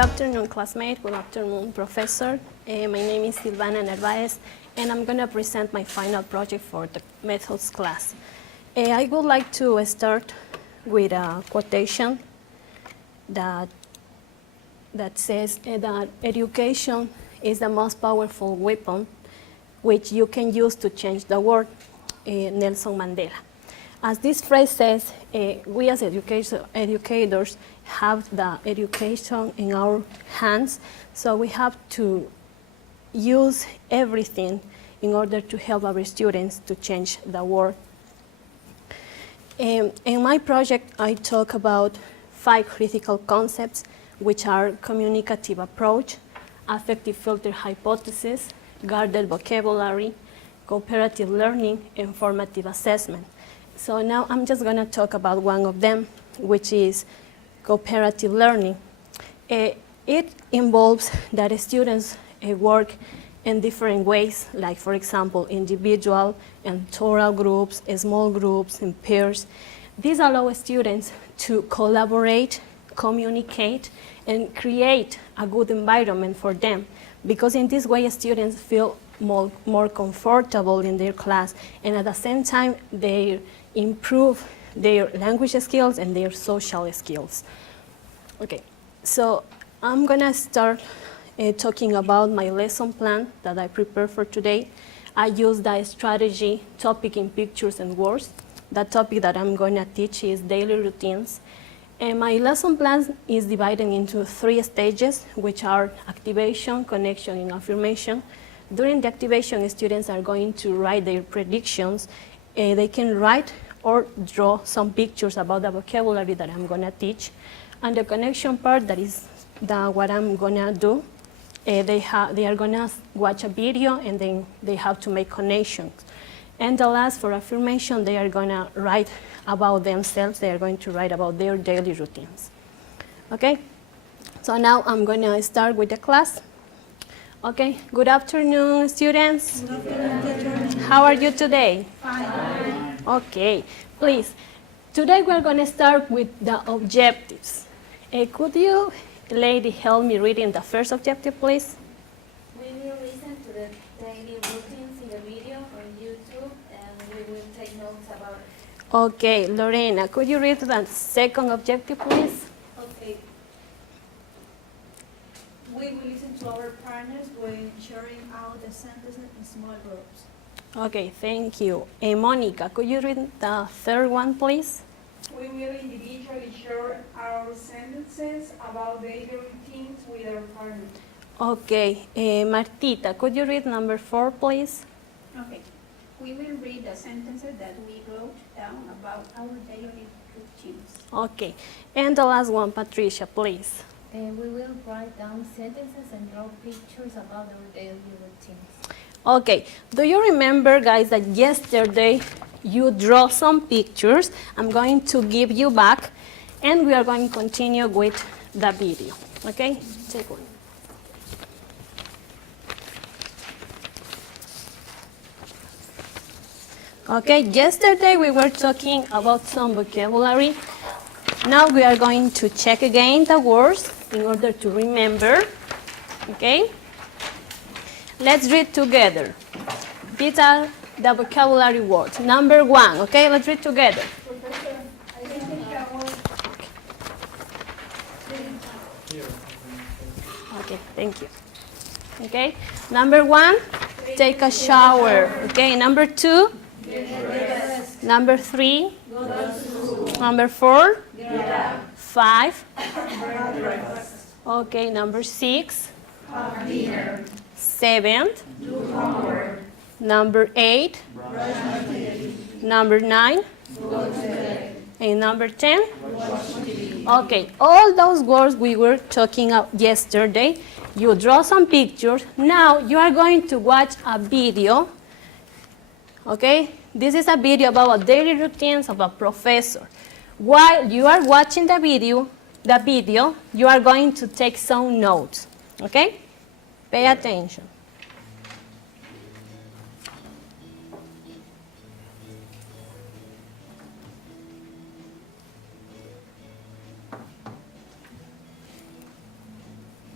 afternoon, classmate. Good afternoon, professor. My name is Sandra Narvaez, and I'm going to present my final project for the methods class. I would like to start with a quotation that says that education is the most powerful weapon which you can use to change the world, Nelson Mandela. As this phrase says, we as educators have the education in our hands, so we have to use everything in order to help our students to change the world. In my project, I talk about 5 critical concepts, which are communicative approach, affective filter hypothesis, guarded vocabulary, cooperative learning, and formative assessment. So now I'm just going to talk about one of them, which is cooperative learning. It involves that students work in different ways, like, for example, individual and total groups, small groups, and pairs. These allow students to collaborate, communicate, and create a good environment for them, because in this way students feel more comfortable in their class, and at the same time they improve their language skills and their social skills. Okay, so I'm gonna start talking about my lesson plan that I prepared for today. I use the strategy topic in pictures and words. The topic that I'm gonna teach is daily routines. And my lesson plan is divided into 3 stages, which are activation, connection, and affirmation. During the activation, students are going to write their predictions. They can write or draw some pictures about the vocabulary that I'm gonna teach. And the connection part, that is what I'm gonna do, they are gonna watch a video and then they have to make connections. And the last, for affirmation, they are gonna write about themselves. They are going to write about their daily routines. Okay, so now I'm gonna start with the class. Okay, good afternoon, students. Good afternoon. How are you today? Fine. Okay, please. Today we're gonna start with the objectives. Could you, lady, help me reading the first objective, please? We will listen to the daily routines in the video on YouTube, and we will take notes about it. Okay, Lorena, could you read the second objective, please? Okay. We will listen to our partners when sharing out the sentences in small groups. Okay, thank you. Monica, could you read the third one, please? We will individually share our sentences about daily routines with our partners. Okay, Martita, could you read number 4, please? Okay. We will read the sentences that we wrote down about our daily routines. Okay, and the last one, Patricia, please. We will write down sentences and draw pictures about our daily routines. Okay, do you remember, guys, that yesterday you draw some pictures? I'm going to give you back, and we are going to continue with the video. Okay, take one. Okay, yesterday we were talking about some vocabulary. Now we are going to check again the words in order to remember. Okay? Let's read together. These are the vocabulary words. Number 1, okay? Let's read together. Professor, I think shower. Okay, thank you. Okay? Number 1, take a shower. Okay, number 2, number 3, number 4, 5, okay, number 6, 7, number 8, number 9, and number 10. Okay, all those words we were talking about yesterday. You draw some pictures. Now you are going to watch a video. Okay, this is a video about daily routines of a professor. While you are watching the video, you are going to take some notes. Okay, pay attention.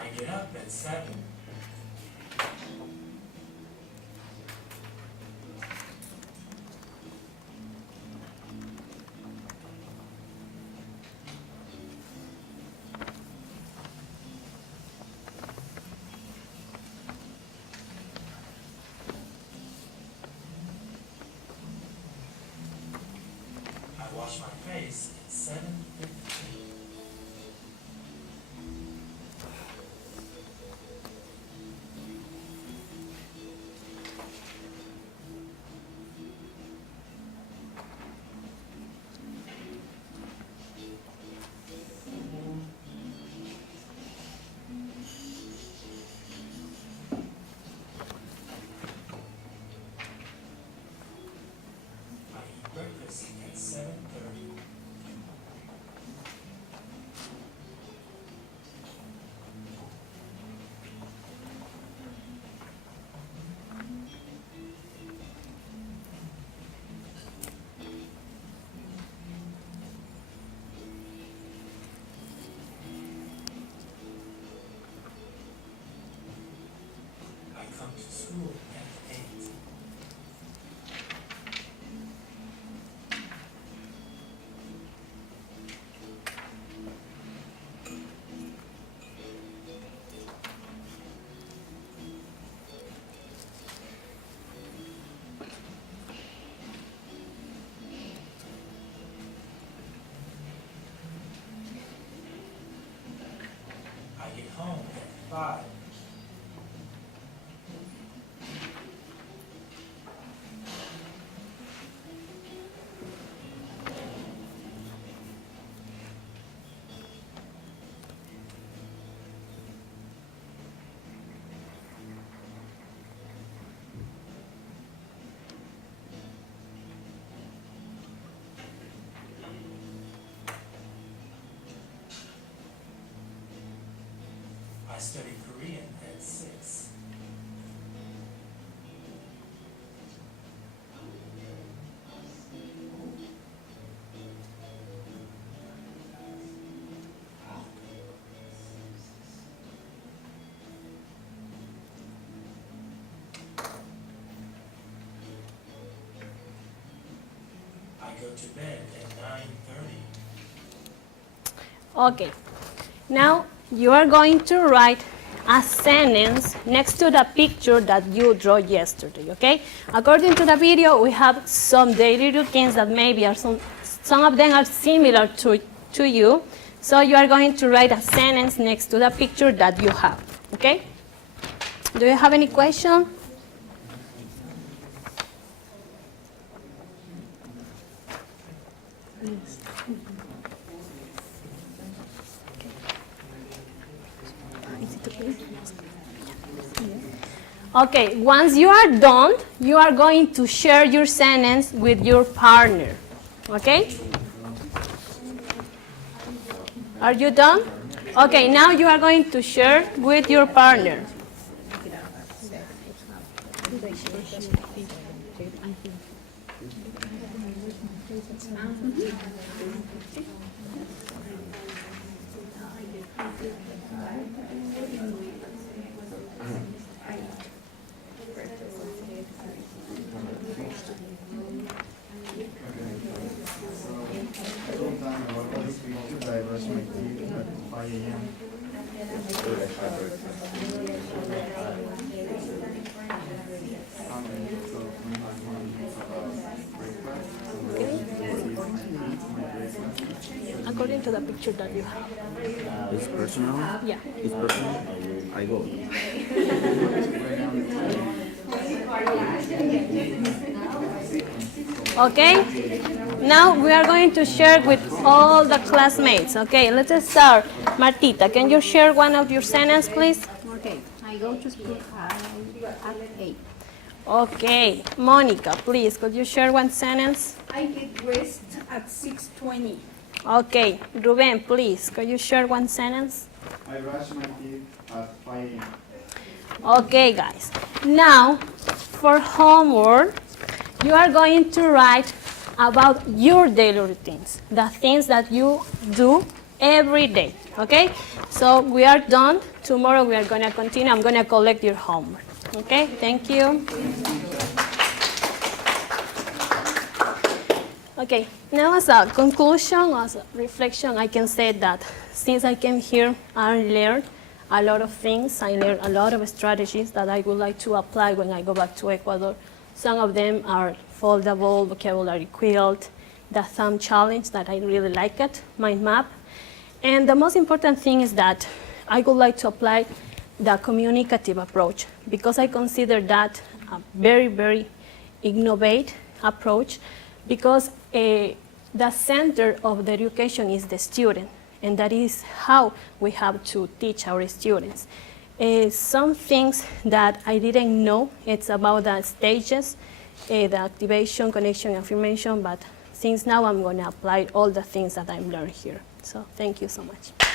I get up at 7. I wash my face at 7:15. I eat breakfast at 7:30. I come to school at 8. I get home at 5. I study Korean at 6. I go to bed at 9:30. Okay. Now you are going to write a sentence next to the picture that you drew yesterday, okay? According to the video, we have some daily routines that maybe are some of them are similar to you. So you are going to write a sentence next to the picture that you have, okay? Do you have any question? Okay, once you are done, you are going to share your sentence with your partner. Okay? Are you done? Okay, now you are going to share with your partner. I brush my teeth at 5 a.m. According to the picture that you have. It's personal? Yeah. It's personal? I go. Okay? Now we are going to share with all the classmates. Okay, let's start. Martita, can you share one of your sentences, please? Okay, I go to school at 8. Okay. Monica, please, could you share one sentence? I get dressed at 6:20. Okay. Ruben, please, could you share one sentence? I brush my teeth at 5 a.m. Okay, guys. Now, for homework, you are going to write about your daily routines, the things that you do every day, okay? So we are done. Tomorrow we are going to continue. I'm going to collect your homework, okay? Thank you. Okay, now as a conclusion, as a reflection, I can say that since I came here, I learned a lot of things. I learned a lot of strategies that I would like to apply when I go back to Ecuador. Some of them are foldable, vocabulary quilt, the thumb challenge that I really like it, mind map. And the most important thing is that I would like to apply the communicative approach because I consider that a very, very innovative approach because the center of the education is the student, and that is how we have to teach our students. Some things that I didn't know, it's about the stages, the activation, connection, affirmation, but since now I'm going to apply all the things that I've learned here. So thank you so much.